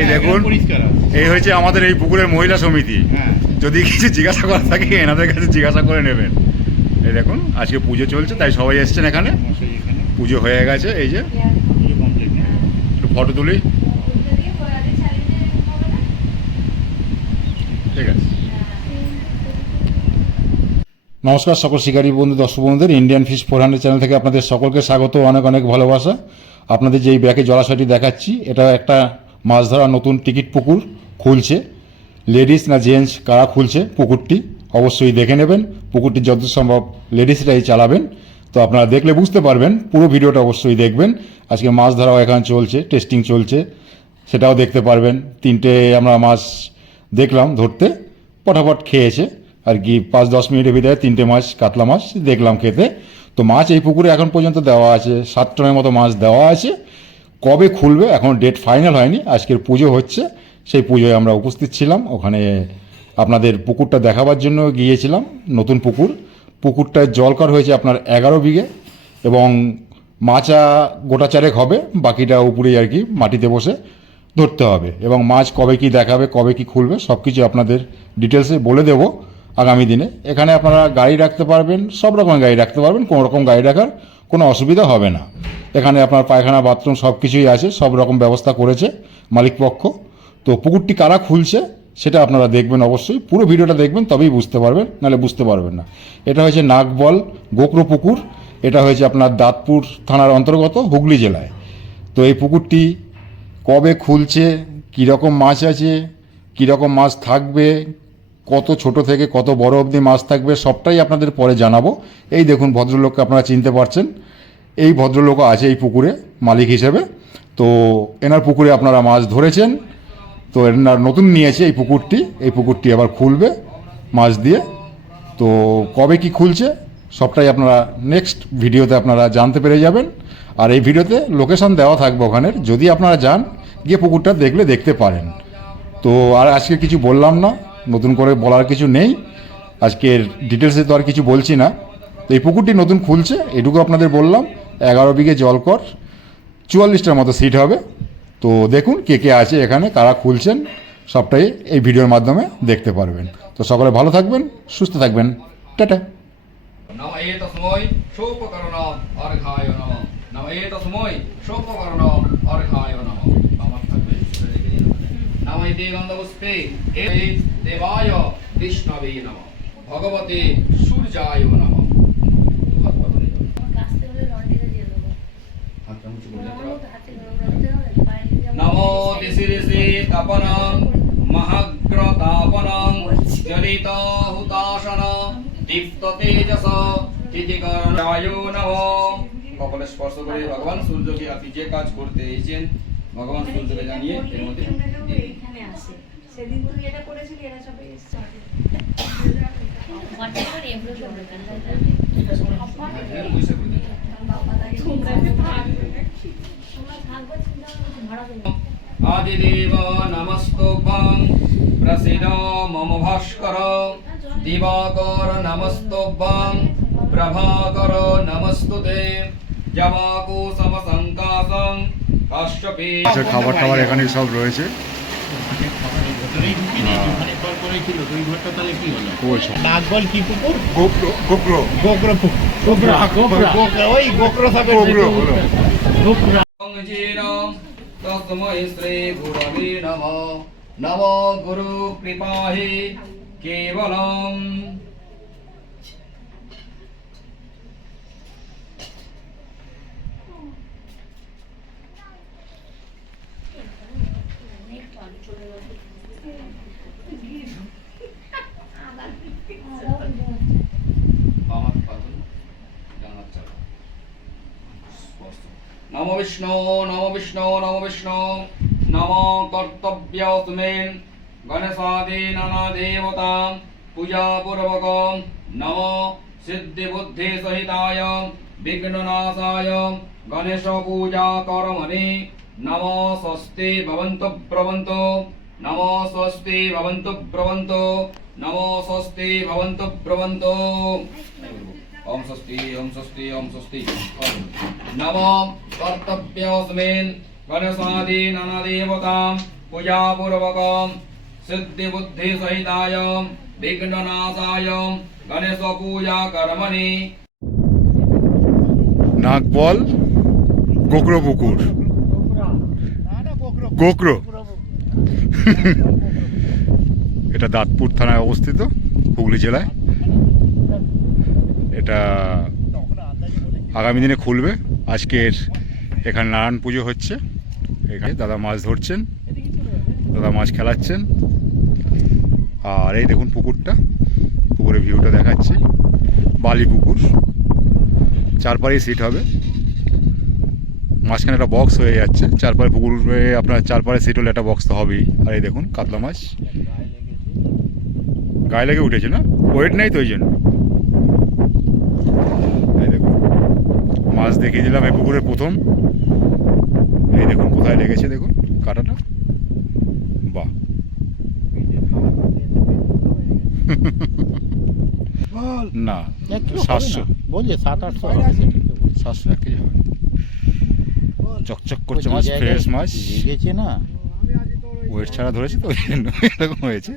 এই দেখুন, এই হচ্ছে আমাদের এই পুকুরের মহিলা সমিতি। যদি কিছু জিজ্ঞাসা করা থাকে এনাদের কাছে জিজ্ঞাসা করে নেবেন। এই দেখুন, আজকে পুজো চলছে তাই সবাই এসছেন এখানে। পুজো হয়ে গেছে, এই যে একটু ফটো তুলি। ঠিক আছে। নমস্কার সকল শিকারী বন্ধু, দর্শক বন্ধুদের ইন্ডিয়ান ফিশ 400 চ্যানেল থেকে আপনাদের সকলকে স্বাগত, অনেক অনেক ভালোবাসা। আপনাদের যেই ব্যাকে জলাশয়টি দেখাচ্ছি, এটা একটা মাছ ধরা নতুন টিকিট পুকুর খুলছে। লেডিস না জেন্টস কারা খুলছে পুকুরটি অবশ্যই দেখে নেবেন। পুকুরটি যত সম্ভব লেডিসরাই চালাবেন, তো আপনারা দেখলে বুঝতে পারবেন। পুরো ভিডিওটা অবশ্যই দেখবেন। আজকে মাছ ধরাও এখানে চলছে, টেস্টিং চলছে, সেটাও দেখতে পারবেন। 3টে আমরা মাছ দেখলাম ধরতে, ফটাফট খেয়েছে আর কি। 5-10 মিনিটের ভিতরে 3টে মাছ, কাতলা মাছ দেখলাম খেতে। তো মাছ এই পুকুরে এখন পর্যন্ত দেওয়া আছে 7 টনের মতো মাছ দেওয়া আছে। কবে খুলবে এখন ডেট ফাইনাল হয়নি। আজকের পুজো হচ্ছে, সেই পুজোয় আমরা উপস্থিত ছিলাম। ওখানে আপনাদের পুকুরটা দেখাবার জন্য গিয়েছিলাম। নতুন পুকুরটায় জলকর হয়েছে আপনার 11 বিঘে, এবং মাচা গোটা চারেক হবে, বাকিটা উপরেই আর কি মাটিতে বসে ধরতে হবে। এবং মাছ কবে কি দেখাবে, কবে কি খুলবে, সব কিছু আপনাদের ডিটেলসে বলে দেবো আগামী দিনে। এখানে আপনারা গাড়ি রাখতে পারবেন, সব রকমের গাড়ি রাখতে পারবেন, কোনো রকম গাড়ি রাখার কোনো অসুবিধা হবে না। এখানে আপনার পায়খানা, বাথরুম সব কিছুই আছে, সব রকম ব্যবস্থা করেছে মালিকপক্ষ। তো পুকুরটি কারা খুলছে সেটা আপনারা দেখবেন, অবশ্যই পুরো ভিডিওটা দেখবেন, তবেই বুঝতে পারবেন, নাহলে বুঝতে পারবেন না। এটা হয়েছে নাগবল গোকরো পুকুর। এটা হয়েছে আপনার দাঁতপুর থানার অন্তর্গত, হুগলি জেলায়। তো এই পুকুরটি কবে খুলছে, কীরকম মাছ আছে, কীরকম মাছ থাকবে, কত ছোট থেকে কত বড় অবধি মাছ থাকবে, সবটাই আপনাদের পরে জানাবো। এই দেখুন ভদ্রলোককে আপনারা চিনতে পারছেন, এই ভদ্রলোকও আছে এই পুকুরে মালিক হিসেবে। তো এনার পুকুরে আপনারা মাছ ধরেছেন, তো এনার নতুন নিয়েছে এই পুকুরটি আবার খুলবে মাছ দিয়ে। তো কবে কি খুলছে সবটাই আপনারা নেক্সট ভিডিওতে আপনারা জানতে পেরে যাবেন। আর এই ভিডিওতে লোকেশন দেওয়া থাকবে ওখানের, যদি আপনারা যান গিয়ে পুকুরটা দেখলে দেখতে পারেন। তো আর আজকে কিছু বললাম না, নতুন করে বলার কিছু নেই। আজকের ডিটেলসে তো আর কিছু বলছি না। তো এই পুকুরটি নতুন খুলছে, এটুকু আপনাদের বললাম। 11 বিঘে জলকর, 44টার মতো সিট হবে। তো দেখুন কে কে আছে এখানে, কারা খুলছেন, সবটাই এই ভিডিওর মাধ্যমে দেখতে পারবেন। তো সকলে ভালো থাকবেন, সুস্থ থাকবেন, টাটা। নম এতস্মৈ সোপকরণম অর্ঘায় নমঃ। নম এতস্মৈ সোপকরণম অর্ঘায় নমঃ। আমার থাকবে নম ইতি গন্ধপুষ্পে এ দেবায় বিষ্ণবে নমঃ। ভগবতে সূর্যায় নমঃ। নমো দিশি ঋষি তপনং মহাগ্রতাপনং জলিত হুতাসন দীপ্ত তেজস চিতিকরণায় নমঃ। কপালে স্পর্শ করে ভগবান সূর্যকে আপনি যে কাজ করতে এসেছেন ভগবান সূর্যকে জানিয়ে এর মধ্যে এখানে আসে। সেদিন তুই এটা করেছিলি, এরা সবাই এসেছে। আদিদেব নমস্তোভং প্রসিদ মম ভাস্কর। দিবাকর নমস্তোভং প্রভাকর নমস্তুতে। জবাকুসুম সংকাসং কাশ্যপে। খাবার টাবার এখানে সব রয়েছে। নাগবল কি পুকুর? গোকরো গোকরা পুকুর। গোকরা ওই গোকরা সাপের গোকরা। তস্मै শ্রী গুরবে নমঃ। নমো গুরু কৃপাহি কেবলম। নমো বিষ্ণু নমো বিষ্ণু নমো বিষ্ণু। নমো কর্তব্যস্মেন গণেশাদি নানা দেবতা পূজা পূর্বক। নমো সিদ্ধি বুদ্ধি সহিতায় বিঘ্ননাশায় গণেশ পূজা কর্মণি। নমো স্বস্তি ভবন্তু ব্রবন্তু। নমো স্বস্তি ভবন্তু ব্রবন্তু। নমো স্বস্তি ভবন্তু ব্রবন্তু। ओम स्वस्ति ओम स्वस्ति ओम स्वस्ति। नमो कर्तव्योस्मिन् गणेशादि नाना देवतां पूजापूर्वकं सिद्धिबुद्धिसहिताय विघ्ननाशाय गणेशपूजाकर्मणि নাগবল গোকরো পুকুর গোকরো এটা দাঁতপুর থানায় অবস্থিত, হুগলি জেলায়। এটা আগামী দিনে খুলবে। আজকের এখানে নারায়ণ পুজো হচ্ছে। এখানে দাদা মাছ ধরছেন, দাদা মাছ খেলাচ্ছেন। আর এই দেখুন পুকুরটা, পুকুরের ভিউটা দেখাচ্ছি। বালি পুকুর, চারপাড়েই সিট হবে, মাঝখানে একটা বক্স হয়ে যাচ্ছে। চারপাড়ে পুকুরে আপনার চারপাড়ে সিট হলে একটা বক্স তো হবেই। আর এই দেখুন কাতলা মাছ গায়ে লেগে উঠেছে, না ওয়েট নেই তো ওই জন্য। এই দেখুন মাছ দেখিয়ে দিলাম এই পুকুরের প্রথম। এই দেখুন কোথায় লেগেছে, দেখুন কাঁটাটা, বাহ। না 700 বলছে 700-800 700 এক কেজি হবে। চকচক করছে মাছ, ফ্রেশ মাছ, লেগেছে না, ওয়েট ছাড়া ধরেছি তো ওই জন্য এরকম হয়েছে।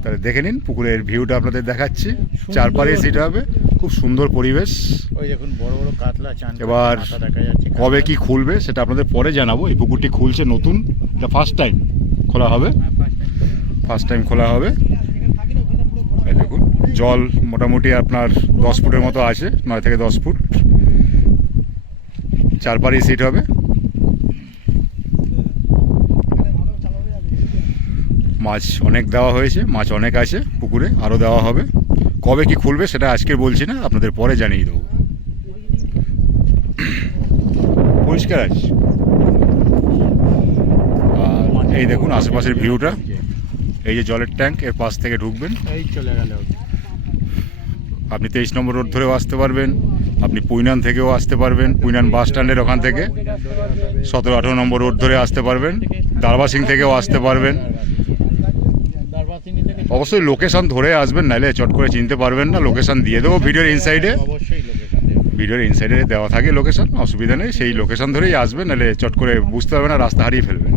তাহলে দেখে নিন পুকুরের ভিউটা আপনাদের দেখাচ্ছি। চারপাড়ে সিট হবে, খুব সুন্দর পরিবেশ। ওই দেখুন বড় বড় কাতলা চান। এবার দেখা যাচ্ছে কবে কি খুলবে সেটা আপনাদের পরে জানাবো। এই পুকুরটি খুলছে নতুন, এটা ফার্স্ট টাইম খোলা হবে, ফার্স্ট টাইম খোলা হবে। এই দেখুন জল মোটামুটি আপনার 10 ফুটের মতো আছে, 9 থেকে 10 ফুট। চারপাড়ে সিট হবে। মাছ অনেক দেওয়া হয়েছে, মাছ অনেক আছে পুকুরে, আরও দেওয়া হবে। কবে কি খুলবে সেটা আজকে বলছি না, আপনাদের পরে জানিয়ে দেবো। পরিষ্কার আছে। আর এই দেখুন আশেপাশের ভিউটা। এই যে জলের ট্যাঙ্ক, এর পাশ থেকে ঢুকবেন, এই চলে গেল। আপনি 23 নম্বর রোড ধরেও আসতে পারবেন, আপনি পুইনান থেকেও আসতে পারবেন, পুইনান বাস স্ট্যান্ডের ওখান থেকে 17-18 নম্বর রোড ধরে আসতে পারবেন, দারবাসিং থেকেও আসতে পারবেন। অবশ্যই লোকেশন ধরে আসবেন, নাহলে চট করে চিনতে পারবেন না। লোকেশন দিয়ে দেবো ভিডিওর ইনসাইডে, অবশ্যই লোকেশন দেব। ভিডিওর ইনসাইডে দেওয়া থাকে লোকেশন, অসুবিধা নেই। সেই লোকেশন ধরেই আসবেন, নাহলে চট করে বুঝতে পারবেন না, রাস্তা হারিয়ে ফেলবেন।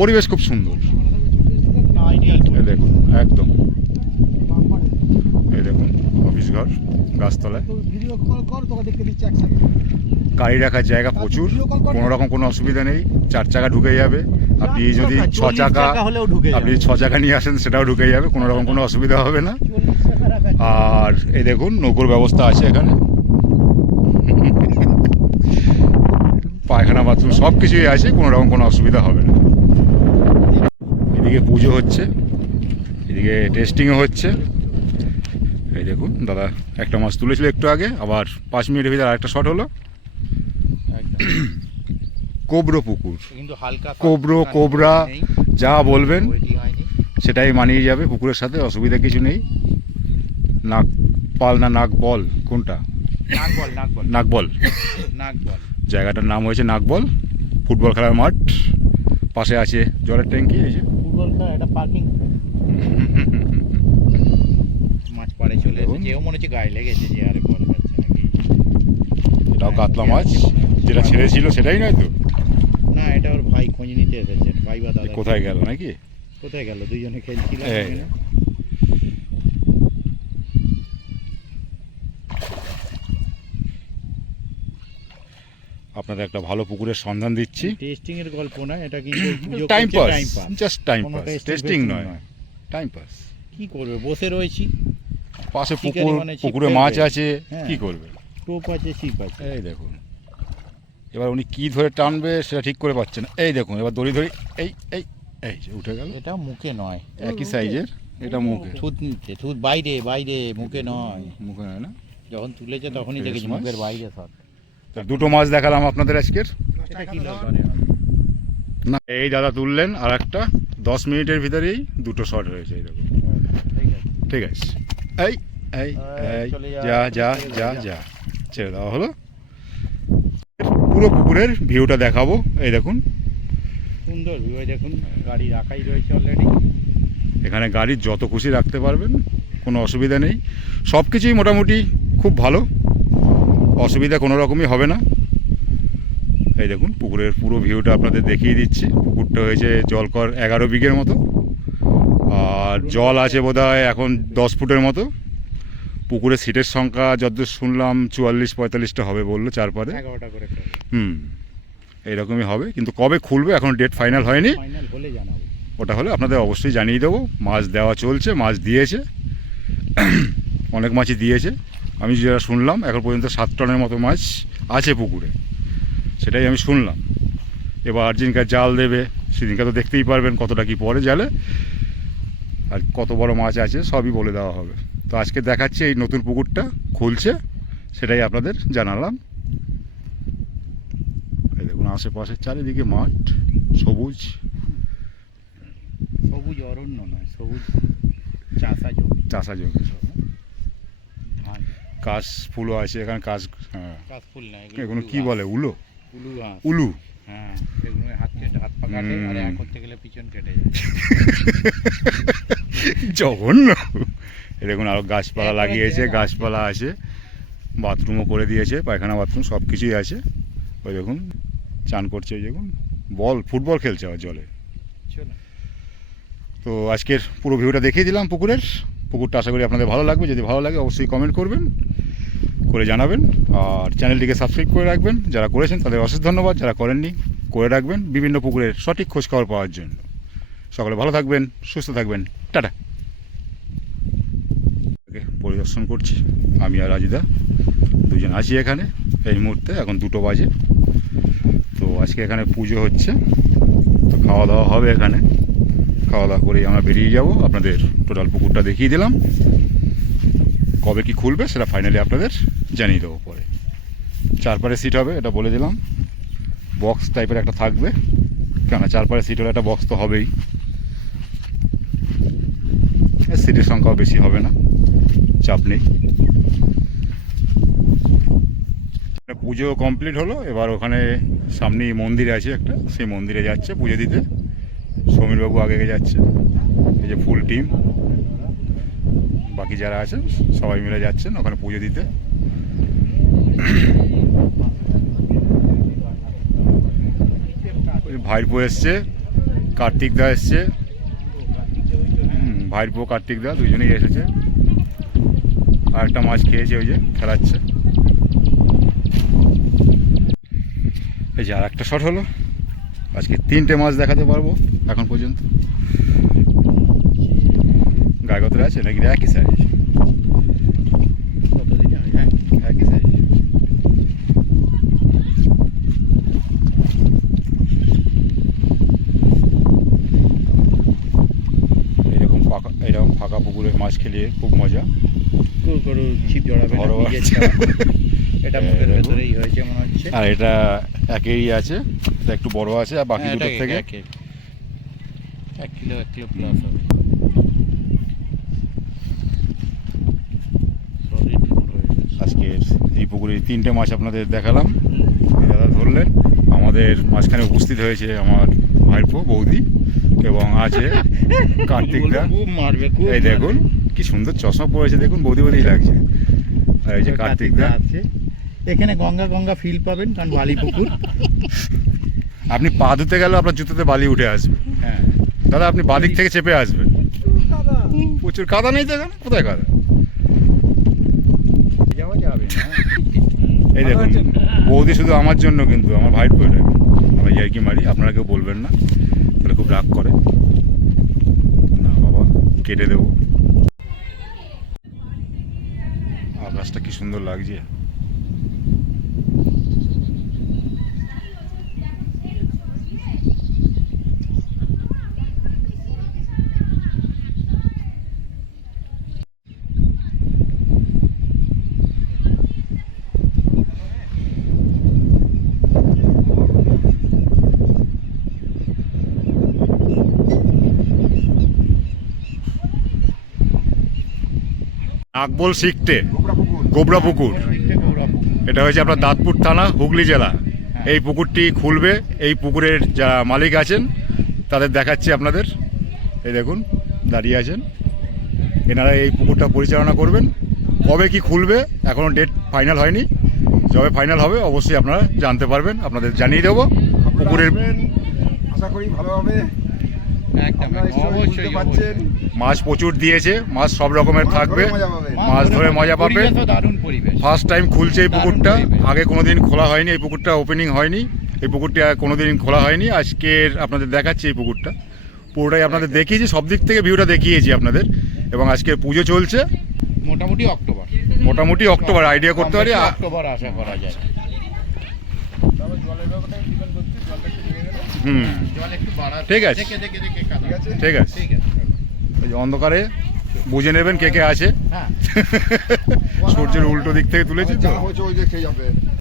পরিবেশ খুব সুন্দর। আইডিয়াল। এই দেখুন একদম, এই দেখুন অফিস ঘর গাছতলায়, গাড়ি রাখার জায়গা প্রচুর, কোনো রকম কোনো অসুবিধা নেই। 4 চাকা ঢুকে যাবে। আপনি যদি 6 চাকা, আপনি 6 চাকা নিয়ে আসেন সেটাও ঢুকে যাবে, কোনো রকম কোনো অসুবিধা হবে না। আর এই দেখুন নৌকোর ব্যবস্থা আছে এখানে, পায়খানা বাথরুম সব কিছুই আছে, কোনো রকম কোনো অসুবিধা হবে না। এদিকে পুজো হচ্ছে, এদিকে টেস্টিংও হচ্ছে। এই দেখুন দাদা একটা মাছ তুলেছিল একটু আগে, আবার 5 মিনিটের ভিতরে আরেকটা শট হলো। কোবরো পুকুর, কিন্তু হালকা কোবরো, কোবরা নেই, যা বলবেন ওইটি হয়নি। সেটাই মানিয়ে যাবে পুকুরের সাথে, অসুবিধা কিছু নেই। নাগপাল না নাগবল কোনটা? নাগবল, নাগবল, নাগবল। নাগবল। জায়গাটার নাম হয়েছে নাগবল। ফুটবল খেলার মাঠ, পাশে আছে জলের ট্যাঙ্কি। এই যে ফুটবল খেলা, এটা পার্কিং। মাছ পাড়ে চলে এসেছে, এও মনে হচ্ছে গায়ে লেগেছে, যে আরে বল খাচ্ছে নাকি। এটাও কাতলা মাছ, যেটা ছেড়েছিল সেটাই নয় তো? না, এটা ওর ভাই খোঁজ নিতে এসেছে, ভাই বা দাদা। কোথায় গেল নাকি? কোথায় গেল? দুইজনে খেলছিল। এই। আপনাদের একটা ভালো পুকুরের সন্ধান দিচ্ছি। টেস্টিং এর গল্প না এটা, কিন্তু টাইম পাস, জাস্ট টাইম কোনো পাস, testing টেস্টিং ফেস্টিং নয়, নয়। Time pass. কি করবে, বসে রয়েছি, পাশে শিকারি পুকুর, মানে ছিপ পুকুরে ফেলবে। মাছ আছে, হ্যাঁ। কি করবে? টোপ আছে, ছিপ আছে। এই দেখুন, এবার উনি কি ধরে টানবে সেটা ঠিক করে পাচ্ছে না। এই দেখুন এবার দড়ি ধরে এই এই এই যে উঠে গেল। এটা মুখে নয়, একই সাইজের, এটা মুখে। থুত নিচ্ছে, থুত বাইরে, বাইরে, মুখে নয়। মুখে নয় না? যখন তুলেছে তখনই Fresh দেখেছি মাছ। মুখের বাইরে সব। তা দুটো মাছ দেখালাম আপনাদের আজকের। এটা কি লজনে হয়? না এই দাদা তুললেন, আর একটা 10 মিনিটের ভিতরেই দুটো শট হয়েছে। এই দেখুন, ঠিক আছে। ঠিক আছে। এই এই এই চলে যা যা চলে যা যা ছেড়ে দেওয়া হলো। পুরো পুকুরের ভিউটা দেখাবো। এই দেখুন সুন্দর ভিউ, দেখুন গাড়ি রাখাই রয়েছে অলরেডি। এখানে গাড়ি যত খুশি রাখতে পারবেন, কোনো অসুবিধা নেই। সব কিছুই মোটামুটি খুব ভালো, অসুবিধা কোনো রকমই হবে না। এই দেখুন পুকুরের পুরো ভিউটা আপনাদের দেখিয়ে দিচ্ছি। পুকুরটা হয়েছে জলকর 11 বিঘের মতো, আর জল আছে বোধহয় এখন 10 ফুটের মতো। পুকুরের সিটের সংখ্যা যতদূর শুনলাম 44-45টা হবে বললো চারপারে। 11টা করে এইরকমই হবে, কিন্তু কবে খুলবে এখন ডেট ফাইনাল হয়নি। ফাইনাল হলে জানাবো। ওটা হলে আপনাদের অবশ্যই জানিয়ে দেবো। মাছ দেওয়া চলছে, মাছ দিয়েছে, অনেক মাছই দিয়েছে। আমি যেটা শুনলাম এখন পর্যন্ত 7 টনের মতো মাছ আছে পুকুরে, সেটাই আমি শুনলাম। এবার যেদিনকার জাল দেবে সেদিনকার তো দেখতেই পারবেন কতটা কি পড়ে জালে, আর কত বড় মাছ আছে সবই বলে দেওয়া হবে। তো আজকে দেখাচ্ছি এই নতুন পুকুরটা খুলছে, সেটাই আপনাদের জানালাম। এই দেখুন আশেপাশে চারিদিকে মাঠ, সবুজ। সবুজ অরণ্য নয়, সবুজ চাষা জমি। চাষা জমি সব, ধান, কাশ ফুলও আছে এখানে। কাশ, হ্যাঁ, কাশফুল না, এগুলো কি বলে? উলো, উলু ঘাস। উলু। হ্যাঁ, এগুলো হাত পা কাটে, আর এক করতে গেলে পিছন কেটে যায়। জঘন্য। এই দেখুন আরো গাছপালা লাগিয়েছে, গাছপালা আছে, বাথরুমও করে দিয়েছে, পায়খানা বাথরুম সব কিছুই আছে। ওই দেখুন চান করছে, ওই দেখুন ফুটবল খেলছে আবার জলে। চলো। তো আজকের পুরো ভিউটা দেখিয়ে দিলাম পুকুরের। পুকুরটা আশা করি আপনাদের ভালো লাগবে। যদি ভালো লাগে অবশ্যই কমেন্ট করবেন, করে জানাবেন, আর চ্যানেলটিকে সাবস্ক্রাইব করে রাখবেন। যারা করেছেন তাদের অশেষ ধন্যবাদ, যারা করেননি করে রাখবেন বিভিন্ন পুকুরের সঠিক খোঁজখবর পাওয়ার জন্য। সকলে ভালো থাকবেন, সুস্থ থাকবেন, টাটা। পরিদর্শন করছি আমি আর রাজুদা, দুজন আছি এখানে এই মুহূর্তে। এখন 2টো বাজে। তো আজকে এখানে পুজো হচ্ছে, তো খাওয়া দাওয়া হবে এখানে। খাওয়া দাওয়া করেই আমরা বেরিয়ে যাব। আপনাদের টোটাল পুকুরটা দেখিয়ে দিলাম। কবে কি খুলবে সেটা ফাইনালি আপনাদের জানিয়ে দেবো পরে। চারপারে সিট হবে এটা বলে দিলাম, বক্স টাইপের একটা থাকবে, কেন চারপারে সিট হলে একটা বক্স তো হবেই। সিটের সংখ্যাও বেশি হবে না, চাপ নেই। পুজো কমপ্লিট হলো, এবার ওখানে সামনেই মন্দির আছে একটা, সেই মন্দিরে যাচ্ছে পুজো দিতে। সমীরবাবু আগে যাচ্ছে, এই যে ফুল টিম, বাকি যারা আছেন সবাই মিলে যাচ্ছেন ওখানে পুজো দিতে। ভাইরপো এসছে, কার্তিক দা এসছে, ভাইরপো কার্তিক দা দুজনেই এসেছে। আর একটা মাছ খেয়েছে, ওই যে খেলাচ্ছে। এই যে আর একটা শট হলো। আজকে 3টে মাছ দেখাতে পারবো এখন পর্যন্ত। গায়কতরা আছে নাকি একই সাইজ? একই সাইজ। এইরকম ফাঁকা পুকুরে মাছ খেলিয়ে খুব মজা। ছিপ জড়াবে না, ঘরোয়া। নিজের ছাড়া। এটা মুখের ভেতরেই হয়েছে মনে হচ্ছে। আর এটা একই আছে, এটা একটু বড় আছে, আর বাকি দুটোর থেকে 1 কিলো প্লাস হবে। আজকের এই পুকুরে 3টে মাছ আপনাদের দেখালাম, দাদা ধরলেন। আমাদের মাঝখানে উপস্থিত হয়েছে আমার ভাইপো, বৌদি, এবং আছে কার্তিক দা। এই দেখুন কি সুন্দর চশমা পরেছে, দেখুন বৌদি বৌদি লাগছে। আর এই যে কার্তিক দা আছে। এখানে গঙ্গা ফিল পাবেন, কারণ বালি পুকুর। আপনি পা ধুতে গেলেও আপনার জুতোতে বালি উঠে আসবে। হ্যাঁ দাদা আপনি বাদিক থেকে চেপে আসবেন। প্রচুর কাদা নেই তো এখানে? কোথায় কাদা? যাওয়া যাবে না। এই দেখুন বৌদি শুধু আমার জন্য, কিন্তু আমার ভাইপো এটা। আমরা ইয়ার্কি মারি, আপনারা কেউ বলবেন না, তাহলে খুব রাগ করে। না বাবা, কেটে দেবো। আকাশটা কি সুন্দর লাগছে। নাকবল শিখতে গোবরা পুকুর, এটা হয়েছে আপনার দাঁতপুর থানা, হুগলি জেলা। এই পুকুরটি খুলবে, এই পুকুরের যারা মালিক আছেন তাদের দেখাচ্ছি আপনাদের। এই দেখুন দাঁড়িয়ে আছেন, এনারা এই পুকুরটা পরিচালনা করবেন। কবে কি খুলবে এখনও ডেট ফাইনাল হয়নি, যবে ফাইনাল হবে অবশ্যই আপনারা জানতে পারবেন, আপনাদের জানিয়ে দেবো। পুকুরের আশা করি ভালো হবে। একদম আপনারা নিশ্চয়ই বুঝতে অবশ্যই পারছেন। মাছ প্রচুর দিয়েছে, মাছ সব রকমের থাকবে, মজা পাবেন। মাছ ধরে মজা পাবে। পরিবেশও দারুণ পরিবেশ। ফার্স্ট টাইম খুলছে এই পুকুরটা, দারুণ পরিবেশ। আগে কোনোদিন খোলা হয়নি, এই পুকুরটা ওপেনিং হয়নি, এই পুকুরটা কোনোদিন খোলা হয়নি। আজকের আপনাদের দেখাচ্ছি এই পুকুরটা, পুরোটাই আপনাদের দেখিয়েছি, সব দিক থেকে ভিউটা দেখিয়েছি আপনাদের। এবং আজকে পুজো চলছে, মোটামুটি অক্টোবর, মোটামুটি অক্টোবর আইডিয়া করতে পারি। অক্টোবর আশা করা যায়। হুম, জল একটু বাড়া, ঠিক আছে। দেখে দেখে দেখে কাদা। ঠিক আছে? ঠিক আছে। ঠিক আছে। এই যে অন্ধকারে বুঝে নেবেন কে কে আছে। হ্যাঁ সূর্যের উল্টো দিক থেকে তুলেছি তো। যা হচ্ছে ওই দেখে যাবে।